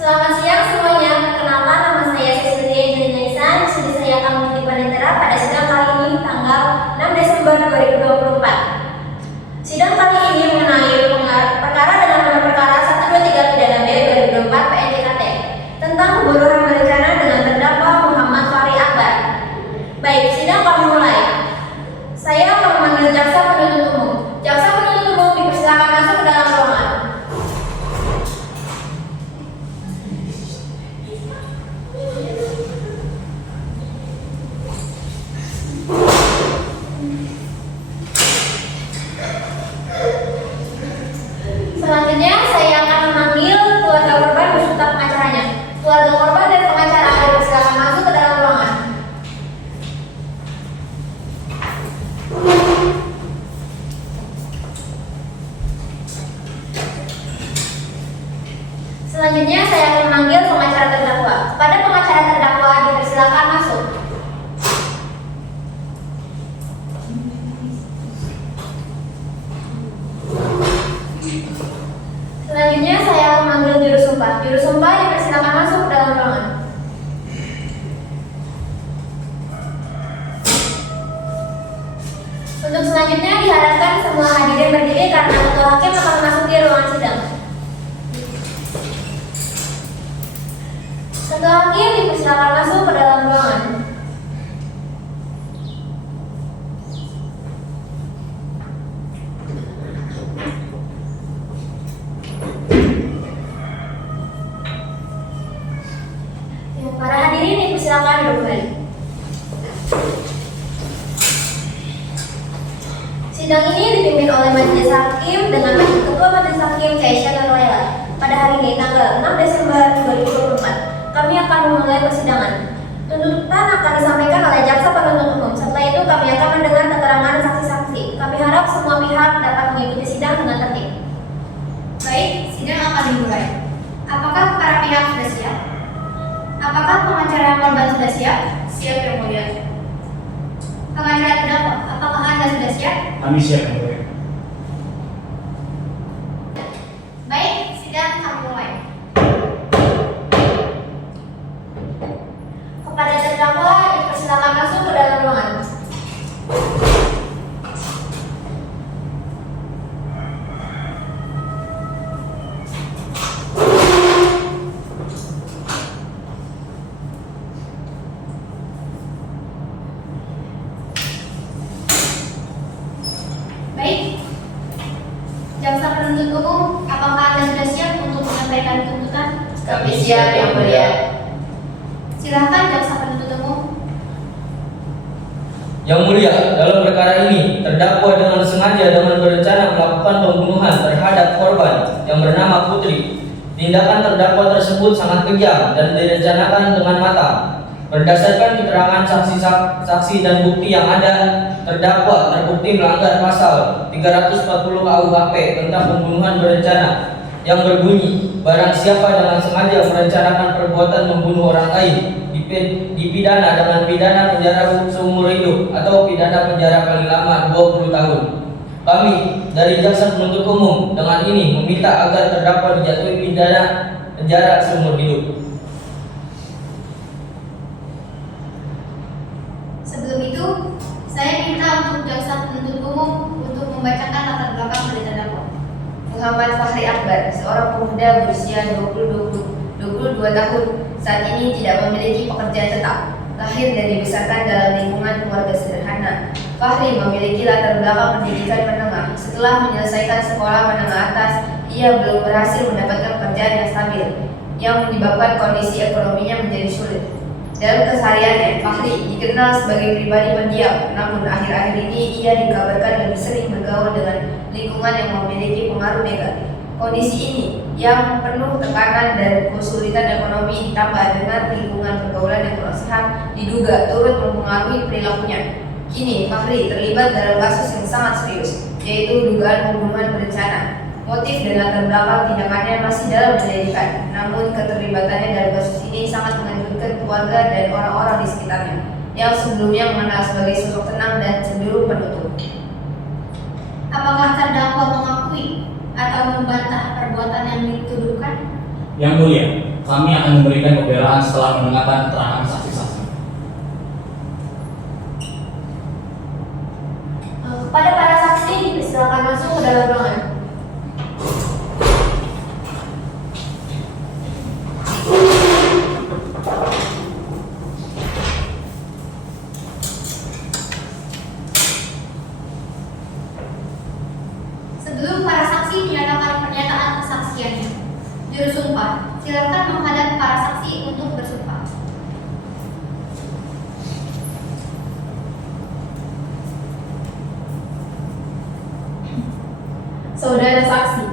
Selamat siang semuanya. Perkenalkan, nama saya Cecilia Angelina Isan. Studi saya akan menjadi panitera pada sidang kali ini tanggal 6 Desember 2024. Sidang kali ini mengenai perkara dengan nomor perkara 123 pidana B 2024 PNJKT tentang pembunuhan berencana dengan terdakwa Muhammad Fahri Akbar. Baik, sidang kami mulai. Saya akan memanggil jaksa penuntut umum. Jaksa penuntut umum dipersilakan masuk ke dalam ruangan. Selanjutnya, saya akan memanggil keluarga korban beserta pengacaranya. Keluarga korban dan pengacara dipersilakan masuk ke dalam ruangan. Selanjutnya, saya akan memanggil pengacara terdakwa. Pada pengacara terdakwa dipersilakan masuk. Selanjutnya, saya akan memanggil juru sumpah. Juru sumpah dipersilakan masuk ke dalam ruangan. Untuk selanjutnya diharapkan semua hadirin berdiri karena ketua hakim akan memasuki ruangan sidang. Ketua hakim dipersilakan masuk ke dalam ruangan. Para hadirin dipersilakan duduk kembali. Sidang ini dipimpin oleh Majelis Hakim dengan Ketua Majelis Hakim Caisha Nurwaila. Pada hari ini tanggal 6 Desember 2024, kami akan memulai persidangan. Tuntutan akan disampaikan oleh jaksa penuntut umum. Setelah itu kami akan mendengar keterangan saksi-saksi. Kami harap semua pihak dapat mengikuti sidang dengan tertib. Baik, sidang akan dimulai. Apakah para pihak sudah siap? Apakah pengacara korban sudah siap? Siap, Yang Mulia. Pengacara terdakwa, apakah Anda sudah siap? Kami siap, Yang Mulia. Baik, sidang akan mulai. Kepada terdakwa dipersilakan masuk ke dalam ruangan. Baik, jaksa penuntut umum, apakah Anda sudah siap untuk menyampaikan tuntutan? Kami siap, Yang Mulia. Silakan jaksa penuntut umum. Yang Mulia, dalam perkara ini, terdakwa dengan sengaja dengan berencana melakukan pembunuhan terhadap korban yang bernama Putri. Tindakan terdakwa tersebut sangat kejam dan direncanakan dengan matang. Berdasarkan keterangan saksi dan bukti yang ada, terdakwa terbukti melanggar pasal 340 KUHP tentang pembunuhan berencana yang berbunyi, barang siapa dengan sengaja merencanakan perbuatan membunuh orang lain dipidana dengan pidana penjara seumur hidup atau pidana penjara paling lama 20 tahun. Kami dari jaksa penuntut umum dengan ini meminta agar terdakwa dijatuhi pidana penjara seumur hidup. Sebelum itu, saya minta untuk jaksa penuntut umum untuk membacakan latar belakang dari terdakwa. Muhammad Fahri Akbar, seorang pemuda berusia 22 tahun, saat ini tidak memiliki pekerjaan tetap. Lahir dan dibesarkan dalam lingkungan keluarga sederhana. Fahri memiliki latar belakang pendidikan menengah. Setelah menyelesaikan sekolah menengah atas, ia belum berhasil mendapatkan pekerjaan yang stabil, yang menyebabkan kondisi ekonominya menjadi sulit. Dalam kesehariannya, Fahri dikenal sebagai pribadi pendiam, namun akhir-akhir ini ia dikabarkan lebih sering bergaul dengan lingkungan yang memiliki pengaruh negatif. Kondisi ini yang penuh tekanan dan kesulitan ekonomi ditambah dengan lingkungan pergaulan yang kurang sehat diduga turut mempengaruhi perilakunya. Kini Fahri terlibat dalam kasus yang sangat serius, yaitu dugaan pembunuhan berencana. Motif dan latar belakang tindakannya masih dalam penyelidikan, namun keterlibatannya dalam kasus ini sangat mengejutkan keluarga dan orang-orang di sekitarnya, yang sebelumnya mengenal sebagai sosok tenang dan cenderung penutup. Apakah terdakwa mengakui atau membantah perbuatan yang dituduhkan? Yang Mulia, kami akan memberikan pembelaan setelah mendengarkan keterangan saksi-saksi. Kepada para saksi dipersilakan masuk ke dalam ruangan. Sebelum para saksi menyatakan pernyataan kesaksiannya, juru sumpah, silakan menghadap para saksi untuk bersumpah. Saudara saksi,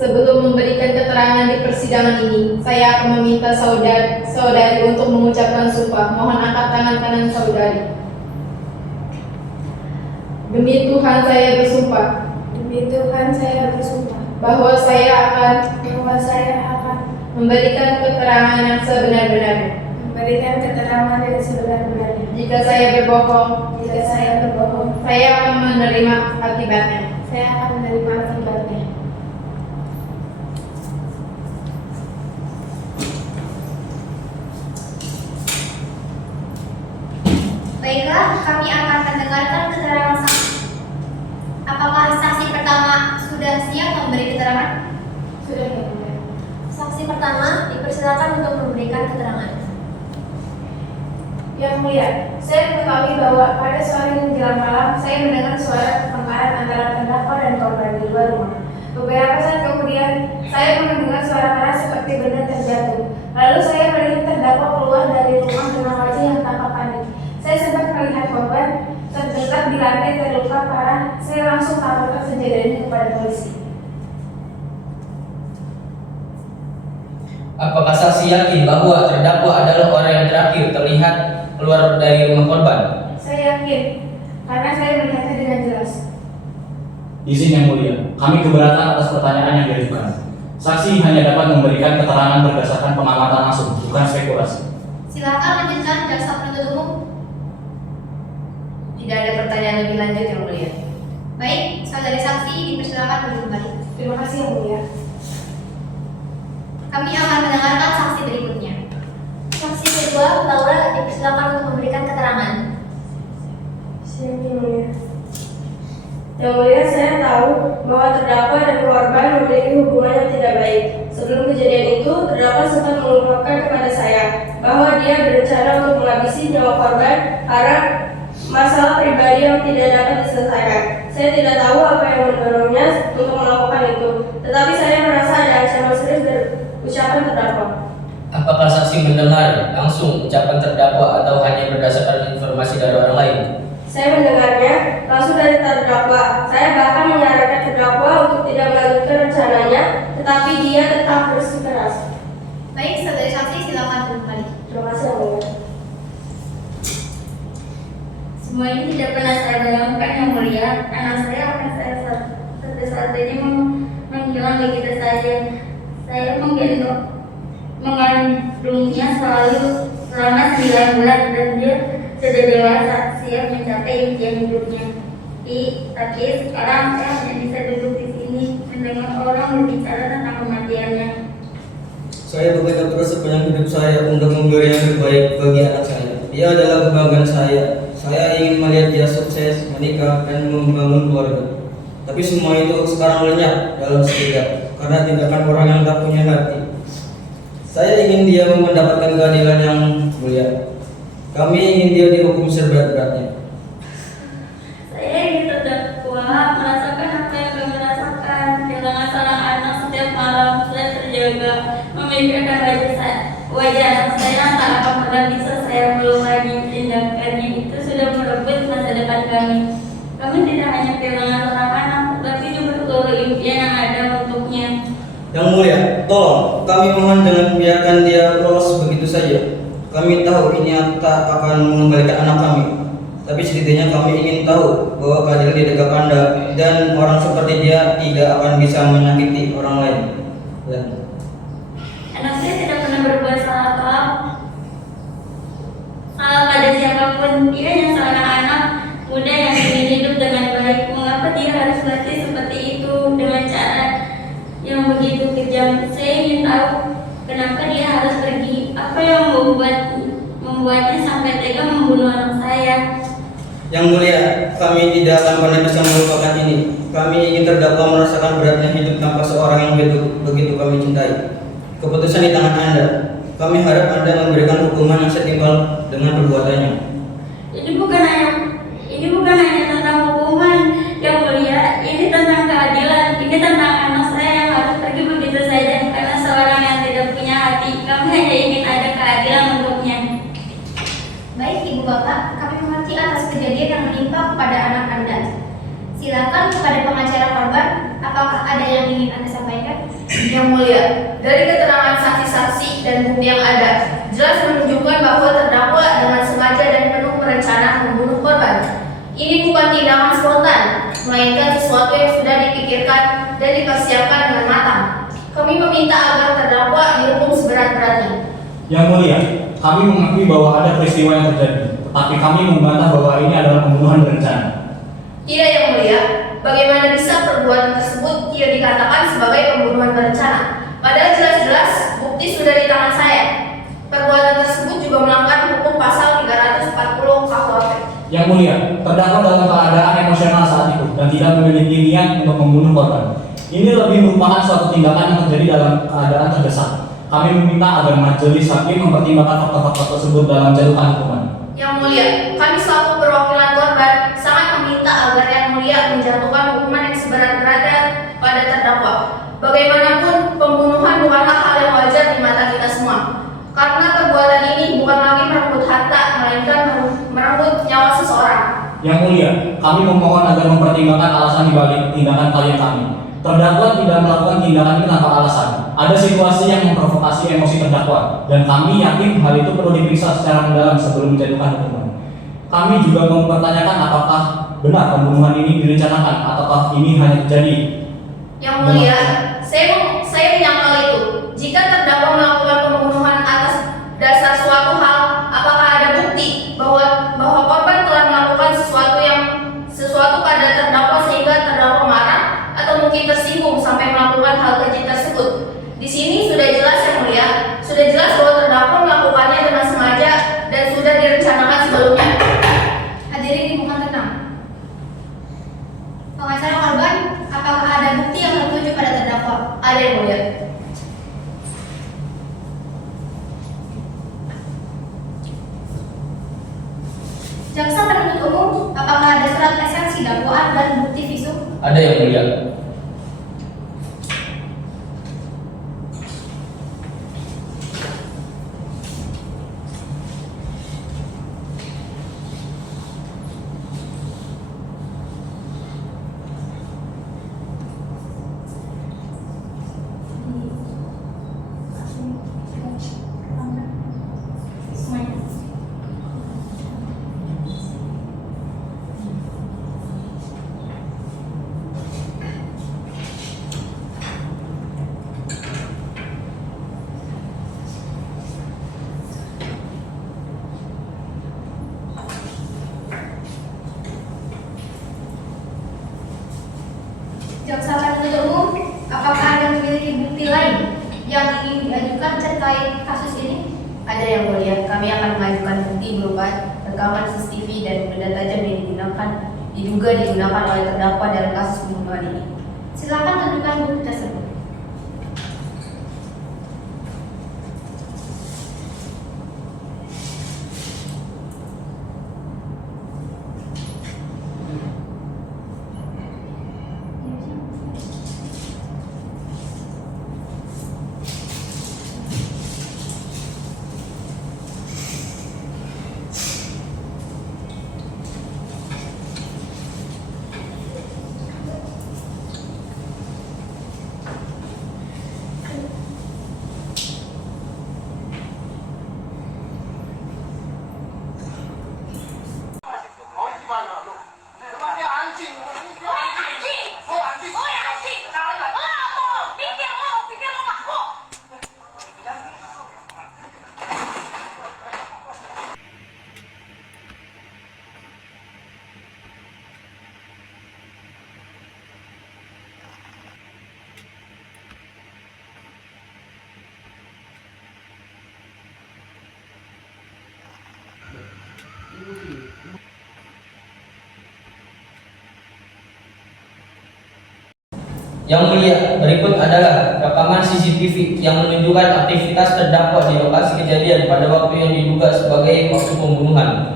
sebelum memberikan keterangan di persidangan ini, saya akan meminta saudari untuk mengucapkan sumpah. Mohon angkat tangan kanan saudari. Demi Tuhan saya bersumpah Demi Tuhan saya bersumpah bahwa saya akan memberikan keterangan yang sebenar-benarnya. memberikan keterangan yang sebenar-benarnya. Jika saya berbohong, Jika saya berbohong, saya akan menerima akibatnya. saya akan menerima akibatnya. Baiklah, kami akan mendengarkan keterangan saksi. Apakah saksi pertama sudah siap memberi keterangan? Sudah ya mulia. Saksi pertama dipersilakan untuk memberikan keterangan. Yang mulia, saya mengetahui bahwa pada sore menjelang malam saya mendengar suara pertengkaran antara terdakwa dan korban di luar rumah. Beberapa saat kemudian saya mendengar suara keras seperti benda terjatuh. Lalu saya melihat terdakwa keluar dari rumah dengan wajah yang tampak panik. Saya sempat melihat korban terdekat di lantai terluka parah. Saya langsung melaporkan kejadian ini kepada polisi. Apakah saksi yakin bahwa terdakwa adalah orang yang terakhir terlihat keluar dari rumah korban? Saya yakin, karena saya melihatnya dengan jelas. Izin yang mulia, kami keberatan atas pertanyaan yang diajukan. Saksi hanya dapat memberikan keterangan berdasarkan pengamatan langsung, bukan spekulasi. Silakan lanjutkan jaksa penuntut umum. Tidak ada pertanyaan lebih lanjut yang mulia. Baik, saudari saksi dipersilakan duduk kembali. Terima kasih yang mulia. Kami akan mendengarkan saksi berikutnya. Saksi kedua, Laura, dipersilakan untuk memberikan keterangan. Siap yang mulia. Yang mulia, saya tahu bahwa terdakwa dan korban memiliki hubungan yang tidak baik. Sebelum kejadian itu, terdakwa sempat mengungkapkan kepada saya bahwa dia berencana untuk menghabisi nyawa korban karena masalah pribadi yang tidak dapat diselesaikan. Saya tidak tahu apa yang mendorongnya untuk melakukan itu, tetapi saya merasa ada ancaman serius dari ucapan terdakwa. Apakah saksi mendengar langsung ucapan terdakwa atau hanya berdasarkan informasi dari orang lain? Saya mendengarnya langsung dari terdakwa. Saya bahkan menyarankan terdakwa untuk tidak melanjutkan rencananya, tetapi dia tetap bersikeras. Baik, saudari saksi silakan duduk kembali. Terima kasih yang mulia. Semua ini tidak pernah saya bayangkan yang mulia. Anak saya akan saya saat ini menghilang begitu saja. Saya mengandungnya selama 9 bulan dan dia sudah dewasa, siap mencapai impian hidupnya. Tapi sekarang saya hanya bisa duduk di sini mendengar orang berbicara tentang kematiannya. Saya bekerja terus sepanjang hidup saya untuk memberi yang terbaik bagi anak saya. Dia adalah kebanggaan saya. Saya ingin melihat dia sukses, menikah, dan membangun keluarga. Tapi semua itu sekarang lenyap dalam sekejap karena tindakan orang yang tak punya hati. Saya ingin dia mendapatkan keadilan yang mulia. Kami ingin dia dihukum seberat-beratnya. Saya ingin terdakwa merasakan apa yang kami rasakan. Kehilangan seorang anak setiap malam, saya terjaga memikirkan wajah anak saya tak akan pernah bisa saya melupakan. Tindakannya itu sudah merebut masa depan kami. Kami tidak hanya kehilangan seorang anak, tetapi juga seluruh impian yang ada untuknya. Yang mulia, tolong kami mohon jangan biarkan dia lolos begitu saja. Kami tahu ini tak akan mengembalikan anak kami, tapi setidaknya kami ingin tahu bahwa keadilan di dekat Anda dan orang seperti dia tidak akan bisa menyakiti orang lain. Anak saya tidak pernah berbuat salah pada siapapun. Dia hanya seorang anak muda yang ingin hidup dengan baik. Mengapa dia harus mati seperti itu dengan cara yang begitu kejam. Saya ingin tahu kenapa dia harus pergi. Apa yang membuatnya sampai tega membunuh anak saya? Yang mulia, kami tidak akan pernah bisa melupakan ini. Kami ingin terdakwa merasakan beratnya hidup tanpa seorang yang begitu kami cintai. Keputusan di tangan Anda. Kami harap Anda memberikan hukuman yang setimpal dengan perbuatannya. Ini bukan hanya tentang hukuman, Yang Mulia. Ini tentang keadilan. Ini tentang anak saya yang harus pergi begitu saja karena seorang yang tidak punya hati. Kami hanya ingin ada keadilan untuknya. Baik Ibu Bapak, kami mengerti atas kejadian yang menimpa kepada anak Anda. Silakan kepada pengacara korban, apakah ada yang ingin Anda sampaikan? Yang Mulia, dari keterangan saksi-saksi dan bukti yang ada, jelas menunjukkan bahwa terdakwa dengan sengaja dan penuh berencana membunuh korban. Ini bukan tindakan spontan, melainkan sesuatu yang sudah dipikirkan dan dipersiapkan dengan matang. Kami meminta agar terdakwa dihukum seberat-beratnya. Yang mulia, kami mengakui bahwa ada peristiwa yang terjadi, tetapi kami membantah bahwa ini adalah pembunuhan berencana. Tidak, Yang Mulia, bagaimana bisa perbuatan tersebut tidak dikatakan sebagai pembunuhan berencana? Padahal jelas-jelas bukti sudah di tangan saya. Perbuatan tersebut juga melanggar hukum pasal 340 KUHP. Yang mulia, terdakwa dalam keadaan emosional saat itu dan tidak memiliki niat untuk membunuh korban. Ini lebih merupakan suatu tindakan yang terjadi dalam keadaan terdesak. Kami meminta agar majelis hakim mempertimbangkan fakta-fakta tersebut dalam menjatuhkan hukuman. Yang Mulia, kami selaku perwakilan korban sangat meminta agar Yang Mulia menjatuhkan hukuman yang seberat-beratnya pada terdakwa. Bagaimanapun, pembunuhan bukanlah hal yang wajar di mata kita semua. Karena perbuatan ini bukan lagi merenggut harta, melainkan merenggut nyawa seseorang. Yang mulia, kami memohon agar mempertimbangkan alasan dibalik tindakan klien kami. Terdakwa tidak melakukan tindakan ini tanpa alasan. Ada situasi yang memprovokasi emosi terdakwa, dan kami yakin hal itu perlu diperiksa secara mendalam sebelum menjatuhkan hukuman. Kami juga mempertanyakan apakah benar pembunuhan ini direncanakan ataukah ini hanya terjadi. Yang Mulia, saya menyangkal itu. Jika terdakwa melakukan pembunuhan atas dasar suatu hal, apakah ada bukti bahwa korban telah melakukan sesuatu pada terdakwa sehingga terdakwa marah atau mungkin tersinggung sampai melakukan hal keji tersebut? Di sini sudah jelas, Yang Mulia, sudah jelas bahwa terdakwa melakukannya dengan sengaja dan sudah direncanakan sebelumnya. Hadirin dimohon tenang. Pengacara korban, apakah ada bukti yang tertuju pada terdakwa? Ada, Yang Mulia. Jaksa penuntut umum, apakah ada surat esensi dakwaan dan bukti visum? Ada, Yang Mulia. Jaksa penuntut umum, apakah Anda memiliki bukti lain yang ingin diajukan terkait kasus ini? Ada, Yang Mulia, kami akan mengajukan bukti berupa rekaman CCTV dan benda tajam yang diduga digunakan oleh terdakwa dalam kasus pembunuhan ini. Silakan tunjukkan bukti tersebut. Yang mulia, berikut adalah rekaman CCTV yang menunjukkan aktivitas terdakwa di lokasi kejadian pada waktu yang diduga sebagai waktu pembunuhan.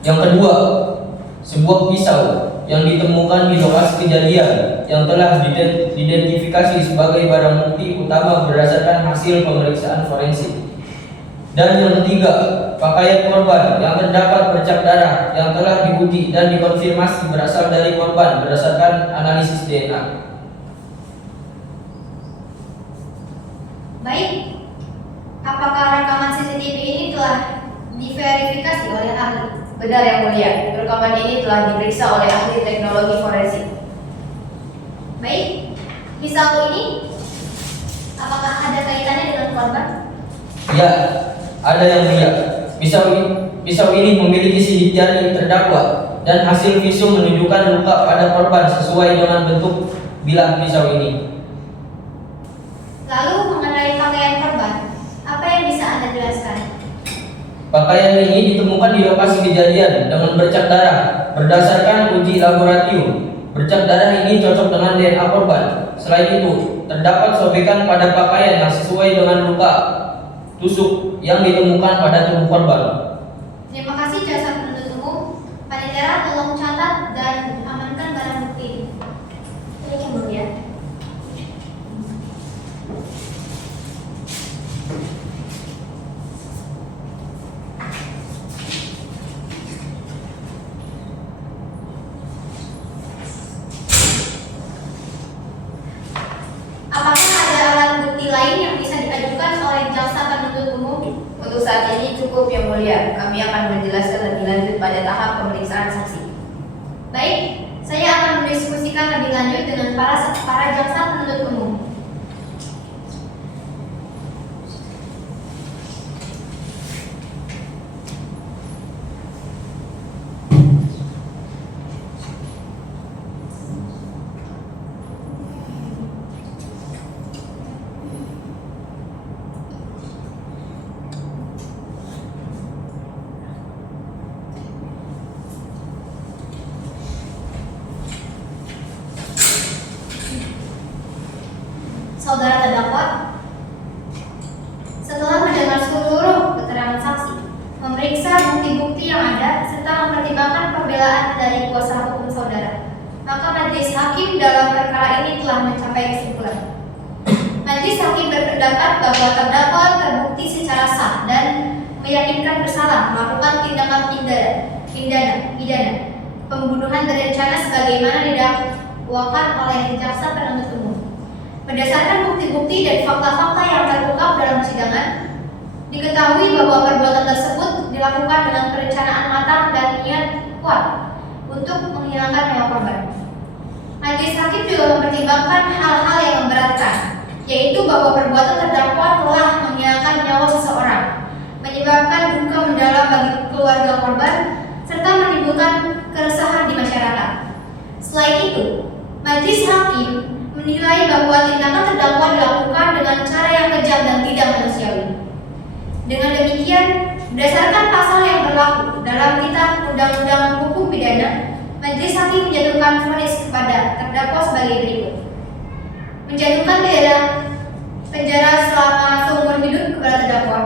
Yang kedua, sebuah pisau yang ditemukan di lokasi kejadian yang telah diidentifikasi sebagai barang bukti utama berdasarkan hasil pemeriksaan forensik. Dan yang ketiga, pakaian korban yang terdapat bercak darah yang telah diuji dan dikonfirmasi berasal dari korban berdasarkan analisis DNA. Baik, apakah rekaman CCTV ini telah diverifikasi oleh ahli? Benar Yang Mulia, rekaman ini telah diperiksa oleh ahli teknologi forensik. Baik, pisau ini apakah ada kaitannya dengan korban? Ya, ada Yang Mulia. Pisau ini memiliki sidik jari terdakwa dan hasil visum menunjukkan luka pada korban sesuai dengan bentuk bilah pisau ini. Lalu mengenai pakaian korban, apa yang bisa Anda jelaskan? Pakaian ini ditemukan di lokasi kejadian dengan bercak darah. Berdasarkan uji laboratorium, bercak darah ini cocok dengan DNA korban. Selain itu, terdapat sobekan pada pakaian yang sesuai dengan luka tusuk yang ditemukan pada tubuh korban. Terima kasih jasa penuntut umum. Panitia tolong catat dan amankan barang bukti. Baik Yang Mulia. Apakah ada alat bukti lain yang bisa diajukan oleh jaksa penuntut umum? Untuk saat ini cukup Yang Mulia, kami akan menjelaskan lebih lanjut pada tahap pemeriksaan saksi. Baik, saya akan mendiskusikan lebih lanjut dengan para jaksa penuntut umum. Saudara terdakwa, setelah mendengar seluruh keterangan saksi, memeriksa bukti-bukti yang ada, serta mempertimbangkan pembelaan dari kuasa hukum saudara, maka majelis hakim dalam perkara ini telah mencapai kesimpulan. Majelis hakim berpendapat bahwa terdakwa terbukti secara sah dan meyakinkan bersalah melakukan tindakan pidana pembunuhan berencana sebagaimana didakwakan oleh jaksa penuntut umum. Berdasarkan bukti-bukti dan fakta-fakta yang terungkap dalam persidangan, diketahui bahwa perbuatan tersebut dilakukan dengan perencanaan matang dan niat kuat untuk menghilangkan nyawa korban. Majelis hakim juga mempertimbangkan hal-hal yang memberatkan, yaitu bahwa perbuatan terdakwa telah menghilangkan nyawa seseorang, menyebabkan duka mendalam bagi keluarga korban, serta menimbulkan keresahan di masyarakat. Selain itu, majelis hakim menilai bahwa tindakan terdakwa dilakukan dengan cara yang kejam dan tidak manusiawi. Dengan demikian, berdasarkan pasal yang berlaku dalam Kitab Undang-Undang Hukum Pidana, majelis hakim menjatuhkan vonis kepada terdakwa sebagai berikut: menjatuhkan pidana penjara selama seumur hidup kepada terdakwa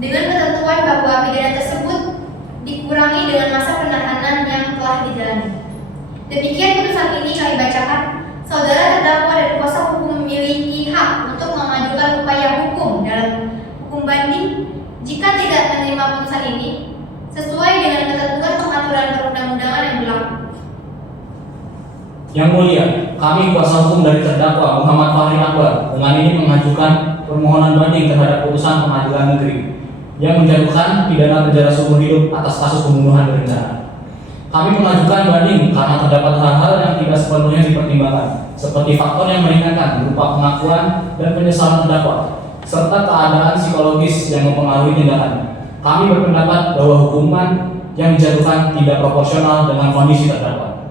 dengan ketentuan bahwa pidana tersebut dikurangi dengan masa penahanan yang telah dijalani. Demikian putusan ini kami bacakan. Saudara terdakwa dan kuasa hukum memiliki hak untuk mengajukan upaya hukum dalam hukum banding jika tidak menerima putusan ini sesuai dengan ketentuan pengaturan perundang-undangan yang berlaku. Yang Mulia, kami kuasa hukum dari terdakwa Muhammad Fahri Akbar dengan ini mengajukan permohonan banding terhadap putusan pengadilan negeri yang menjatuhkan pidana penjara seumur hidup atas kasus pembunuhan berencana. Kami mengajukan banding karena terdapat hal-hal yang tidak sepenuhnya dipertimbangkan, seperti faktor yang meringankan berupa pengakuan dan penyesalan terdakwa, serta keadaan psikologis yang mempengaruhi tindakan. Kami berpendapat bahwa hukuman yang dijatuhkan tidak proporsional dengan kondisi terdakwa.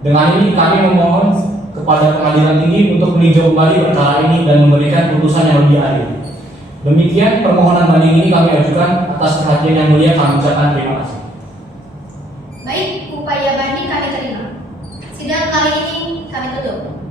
Dengan ini kami memohon kepada Pengadilan Tinggi untuk meninjau kembali perkara ini dan memberikan putusan yang lebih adil. Demikian permohonan banding ini kami ajukan. Atas perhatian yang mulia kami ucapkan terima kasih. Baik, upaya banding kami terima. Sidang kali ini kami tutup.